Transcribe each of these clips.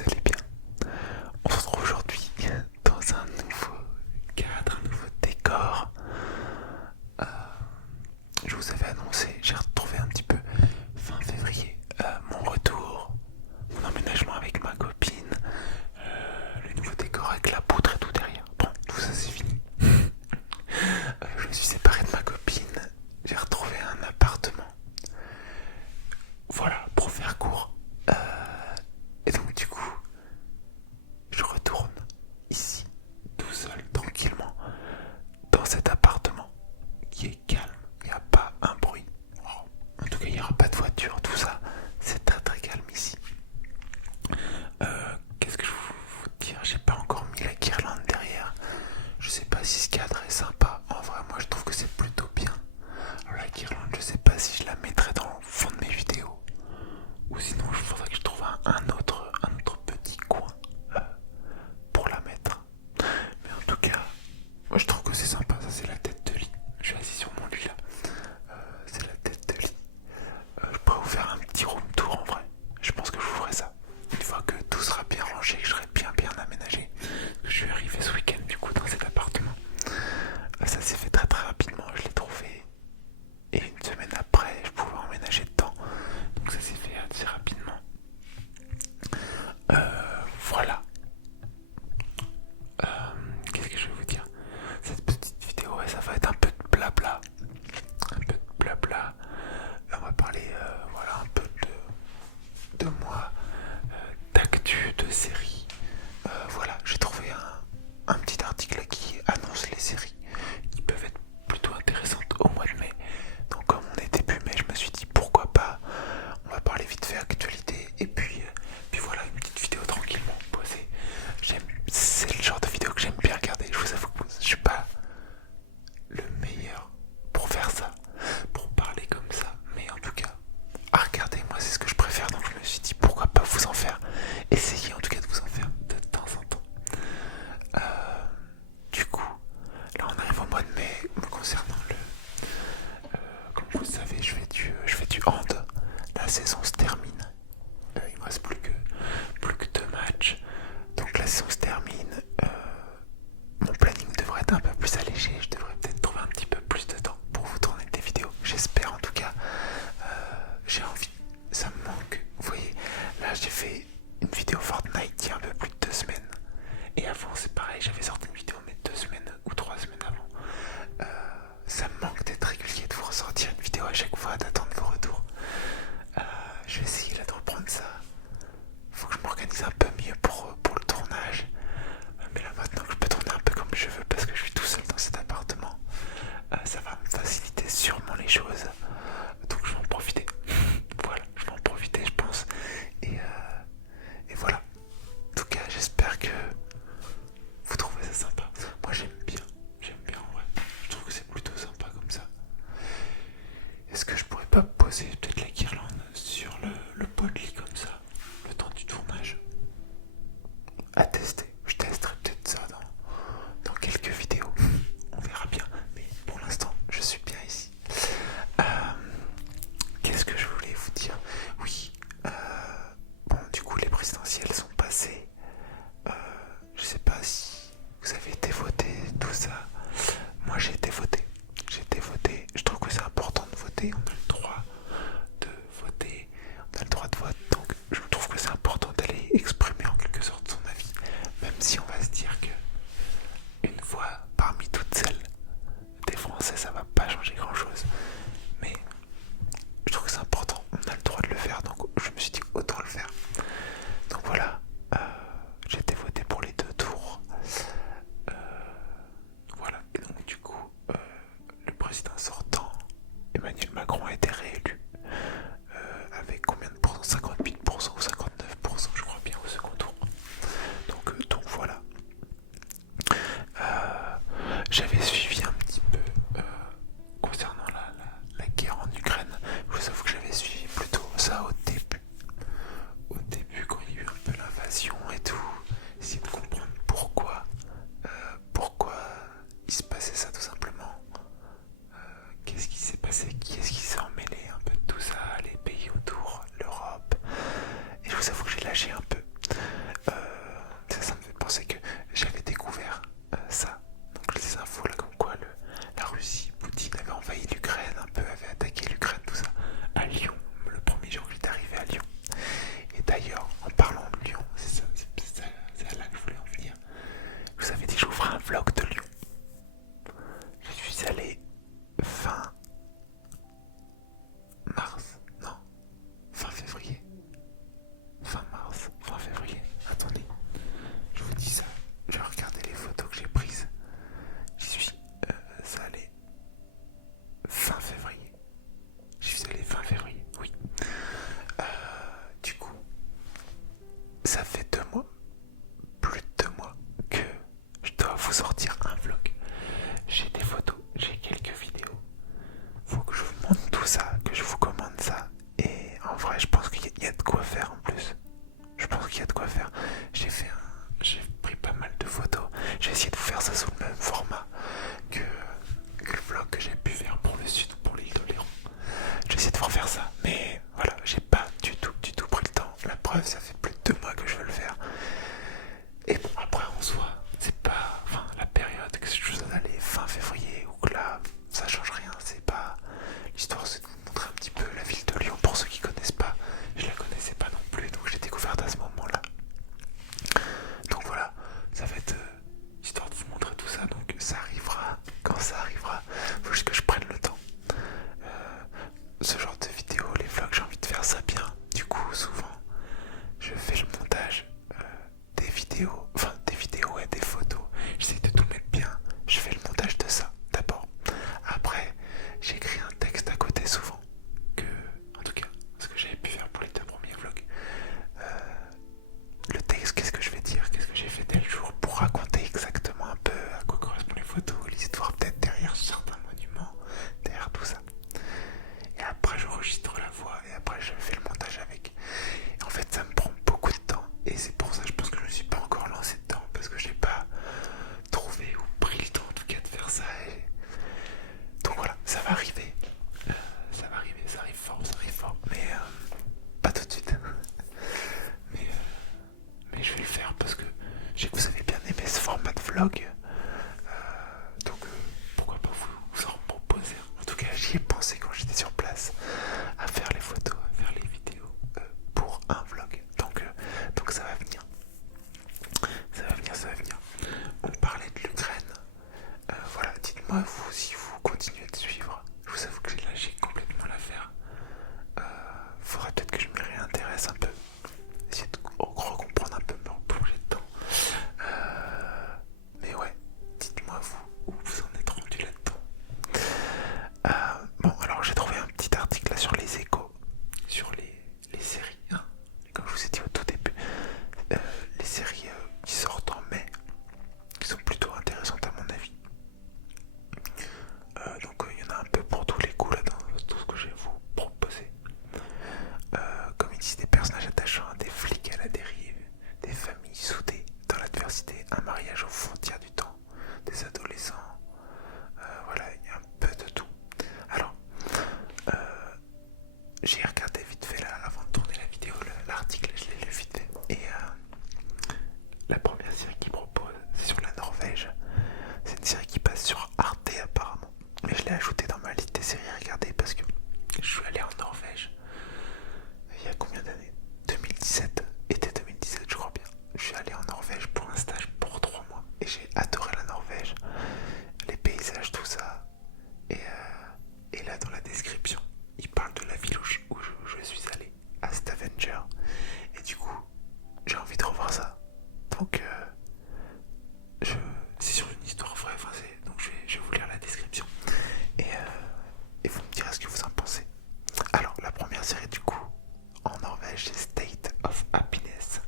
vous allez bien. On se retrouve aujourd'hui dans un nouveau cadre, un nouveau décor. Euh, je vous avais annoncé, j'ai retrouvé un petit peu fin février mon retour, mon emménagement avec ma copine, le nouveau décor avec la poutre et tout derrière. Bon, tout ça c'est fini. Je me suis séparé de ma copine, j'ai retrouvé un appartement. Voilà, pour faire court. Et donc du coup, je retourne ici, tout seul, tranquillement, dans cet appartement qui est calme. Il n'y a pas un bruit. En tout cas, il n'y aura pas de voiture, tout ça. C'est très très calme ici. Qu'est-ce que je veux vous dire? J'ai pas encore mis la guirlande derrière. Je sais pas si ce cadre est sympa. En vrai, moi je trouve que c'est plutôt bien. Alors, la guirlande, je sais pas si je la mettrai dans le fond de mes vidéos. Ou sinon, il faudrait que je trouve un autre petit coin pour la mettre. Mais en tout cas, moi je trouve que c'est sympa. Ça, c'est la tête de lit. Je suis assis sur mon lit là. C'est la tête de lit. Je pourrais vous faire un petit room tour en vrai. Je pense que je vous ferai ça. Une fois que tout sera bien rangé, que je serai bien aménagé. Je suis arrivé ce week-end du coup dans cet appartement. Ça s'est fait très très rapidement. Je l'ai trouvé. Et une semaine après, je pouvais emménager dedans. Donc ça s'est fait assez rapidement. Voilà. Qu'est-ce que je vais vous dire? Cette petite vidéo, ouais, ça va être un peu de blabla. Un peu de blabla. On va parler voilà, un peu de moi, d'actu, de séries. Voilà, j'ai trouvé un petit article qui annonce les séries qui peuvent être plutôt intéressantes au mois de mai. Donc comme on est début mai, je me suis dit pourquoi pas. On va parler vite fait actualité et puis voilà, une petite vidéo tranquillement posée. C'est le genre de vidéo que j'aime bien regarder. Je vous avoue que je suis pas le meilleur pour faire ça, pour parler comme ça, mais en tout cas, à regarder, moi c'est ce que je préfère. Donc je me suis dit pourquoi pas vous en faire. Essayez en tout cas de vous en faire de temps en temps. Du coup, là on arrive au mois de mai. Me concernant comme vous le savez, je fais du hand. La saison se termine. Il me reste plus que 2 matchs. Donc la saison se termine. Mon planning devrait être un peu plus allégé. Je devrais peut-être trouver un petit peu plus de temps pour vous tourner des vidéos. J'espère en tout cas. J'ai envie. Ça me manque. Vous voyez, là j'ai fait une vidéo Fortnite faire. J'ai pris pas mal de photos. J'ai essayé de vous faire ça sous le même format que, que le vlog que j'ai pu faire pour le sud, pour l'île d'Oléron. J'ai essayé de vous refaire ça, mais voilà, j'ai pas du tout pris le temps. La preuve, ça fait plus de 2 mois que je veux le faire. Et bon, après en soi, c'est pas, enfin, la période que je vous allais fin février ou que là, ça change rien. C'est pas l'histoire, c'est de vous montrer un petit peu la ville de Lyon pour ceux qui connaissent pas. Je la connaissais pas non plus, donc je l'ai découverte à ce moment-là. Donc voilà, ça va être histoire de vous montrer tout ça. Donc ça arrivera quand ça arrivera. Faut juste que je prenne le temps. Ce genre de vidéo, les vlogs, j'ai envie de faire ça bien. Du coup, souvent, je fais le montage des vidéos et des photos. J'essaie de tout mettre bien. Je fais le montage de ça d'abord. Après, j'écris un texte à côté souvent. En tout cas, ce que j'avais pu faire pour les 2 premiers vlogs. Le texte, qu'est-ce que je vais dire, qu'est-ce que j'ai fait tel jour pour raconter exactement un peu à quoi correspondent les photos, l'histoire peut-être derrière certains monuments, derrière tout ça. Et après j'enregistre la voix et après je fais le montage avec. Et en fait ça me prend beaucoup de temps et c'est pour ça je pense que je ne me suis pas encore lancé dedans parce que j'ai pas trouvé ou pris le temps en tout cas de faire ça. Donc voilà, ça va arriver. Ça arrive fort, mais pas tout de suite. Mais je vais le faire parce que je sais que vous avez bien aimé ce format de vlog. Donc pourquoi pas vous en proposer. En tout cas j'y ai pensé quand j'étais sur place à faire les photos, à faire les vidéos pour un vlog. Donc ça va venir. Ça va venir. On parlait de l'Ukraine. Voilà, dites-moi vous si vous continuez de suivre. Je vous avoue que là j'ai complètement l'affaire. Faudrait peut-être que je m'y réintéresse un peu. Essayer de recomprendre un peu, me replonger dedans. Mais ouais, dites-moi vous où vous en êtes rendu là-dedans. Bon, alors j'ai trouvé un petit article là sur les échos, sur les séries, hein. Comme je vous ai dit au tout début, les séries qui sortent en mai, qui sont plutôt intéressantes à mon avis. Donc il y en a un peu pour tous les coups là dans tout ce que je vais vous proposer. Comme ils disent, des personnages attachants, des flics à la dérive, des familles soudées dans l'adversité, un mariage aux frontières du temps, des adolescents. Voilà, il y a un peu de tout. Alors, j'ai regardé vite fait là avant de tourner la vidéo, l'article, je l'ai lu vite fait. Et la première série qu'il propose, c'est sur la Norvège. C'est une série qui passe sur Arte apparemment. Mais je l'ai ajouté dans ma liste des séries à regarder parce que je suis allé en Norvège il y a combien d'années 2017, été 2017 je crois bien. Je suis allé en Norvège pour un stage pour 3 mois et j'ai adoré la Norvège, les paysages, tout ça. Et là dans la description, il parle de la ville où je suis allé, à Stavanger. Et du coup, j'ai envie de revoir ça. Donc, c'est sur une histoire vraie, enfin, donc je vais vous lire la description. Et vous me direz ce que vous en pensez. Alors, la première série du coup, en Norvège, c'est State of Happiness.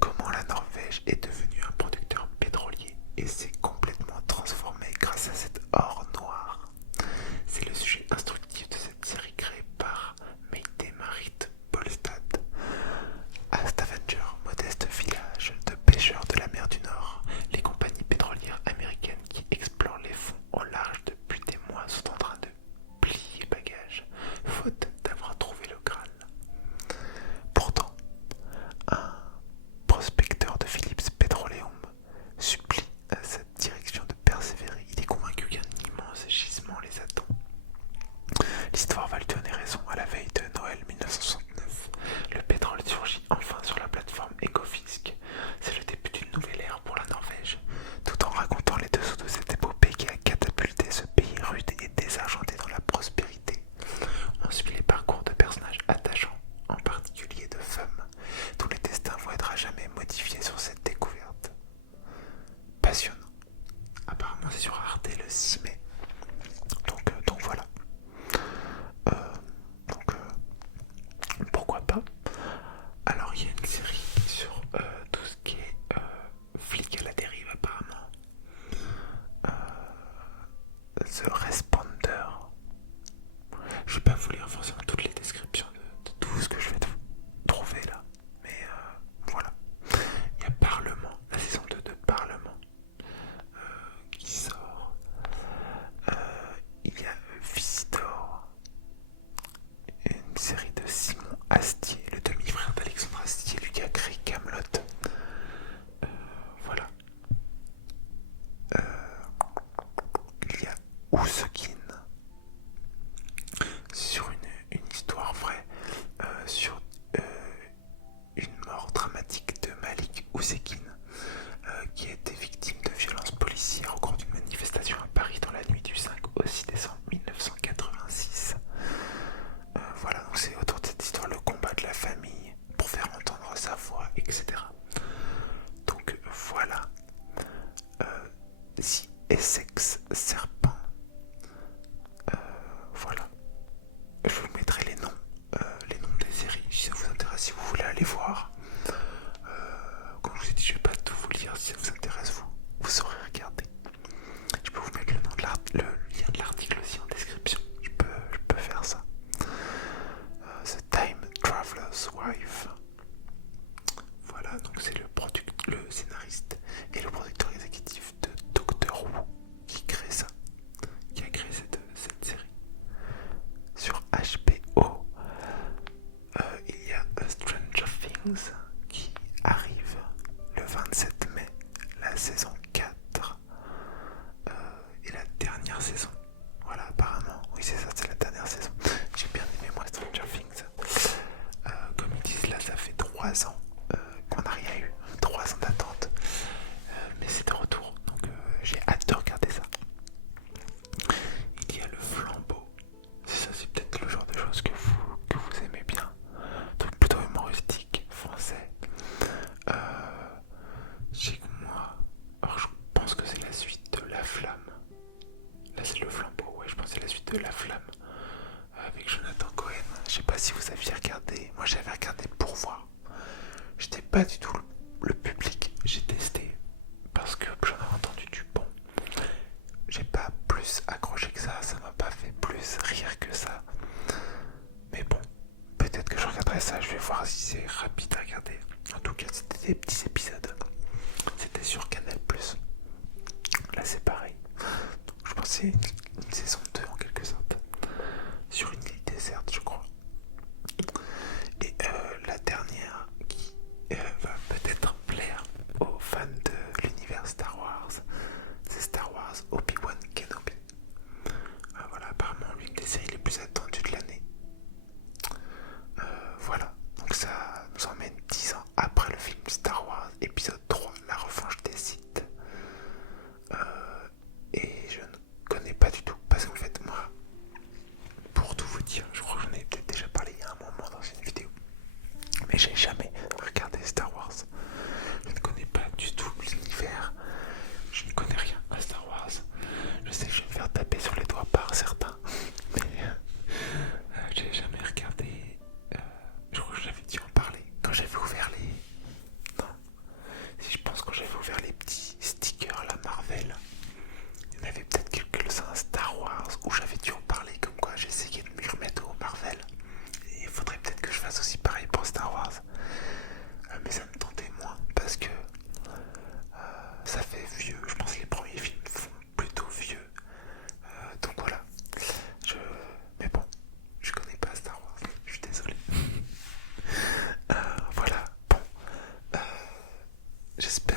Comment la Norvège est devenue un producteur pétrolier et s'est complètement transformée grâce à cet or noir. C'est le sujet instructif de cette série créée par Mette-Marit Bolstad. À Stavanger, modeste village de pêcheurs de la mer du Nord, les compagnies pétrolières américaines qui explorent les fonds au large depuis des mois sont en train de plier bagages, faute d'avoir trouvé le Graal. Pourtant, un prospecteur de Phillips Petroleum supplie cette Ousekine, qui a été victime de violences policières au cours d'une manifestation à Paris dans la nuit du 5 au 6 décembre 1986. Voilà, donc c'est autour de cette histoire le combat de la famille pour faire entendre sa voix, etc. Donc voilà. The Essex Serpent. Voilà. Je vous mettrai les noms des séries si ça vous intéresse, si vous voulez aller voir. Comme je vous ai dit, je ne vais pas tout vous lire. Si ça vous intéresse, vous saurez regarder. Je peux vous mettre le lien de l'article aussi en description. Je peux faire ça. The Time Traveler's Wife. Voilà, donc c'est le scénariste et le producteur exécutif de Doctor Who qui a créé cette série. Sur HBO, il y a Stranger Things qui arrive le 27 mai, la saison 4 et la dernière saison. Voilà, apparemment, oui c'est ça, c'est la dernière saison. J'ai bien aimé moi Stranger Things. Comme ils disent là, ça fait 3 ans qu'on n'a rien eu, 3 ans d'attente. Mais c'est de retour, donc j'ai hâte de regarder ça. Il y a le flambeau. Ça, c'est peut-être le genre de choses que vous aimez bien. Donc plutôt humoristique, français. Je sais que moi, alors je pense que c'est la suite de La Flamme. Là c'est le flambeau, ouais, je pense que c'est la suite de La Flamme. Avec Jonathan Cohen. Je sais pas si vous aviez regardé. Moi j'avais regardé pour voir. J'étais pas du tout le public. J'ai testé parce que j'en ai entendu du bon. J'ai pas plus accroché que ça m'a pas fait plus rire que ça. Mais bon, peut-être que je regarderai ça, je vais voir si c'est rapide à regarder. En tout cas, c'était des petits épisodes. C'était sur Canal+. Là, c'est pareil. Donc, je pense que c'est une saison 2 en quelque sorte. Sur une île déserte, je crois. Et la dernière qui va peut-être plaire aux fans de l'univers Star Wars, c'est Star Wars Obi-Wan Kenobi. Voilà, apparemment l'une des séries les plus attendues de l'année. Voilà, donc ça nous emmène 10 ans après le film Star Wars épisode 3, La Revanche des Sith. Et je ne connais pas du tout, parce qu'en fait moi, pour tout vous dire, je crois que j'en ai peut-être déjà parlé il y a un moment dans une vidéo, mais j'ai jamais regardé Star Wars. Je ne connais pas du tout l'univers, je ne connais rien à Star Wars. Je sais que je vais me faire taper sur les doigts par certains, mais j'ai jamais regardé. Je crois que j'avais dû en parler quand j'avais ouvert les. Non, si je pense quand j'avais ouvert les petits stickers la Marvel, il y en avait peut-être quelques-uns Star Wars où j'avais dû en parler, comme quoi j'essayais de m'y remettre au Marvel. Et il faudrait peut-être que je fasse aussi pareil pour Star Wars. Mais ça me tentait moins parce que ça fait vieux. Je pense que les premiers films font plutôt vieux. Donc voilà. Mais bon, je connais pas Star Wars. Je suis désolé. Voilà. Bon. J'espère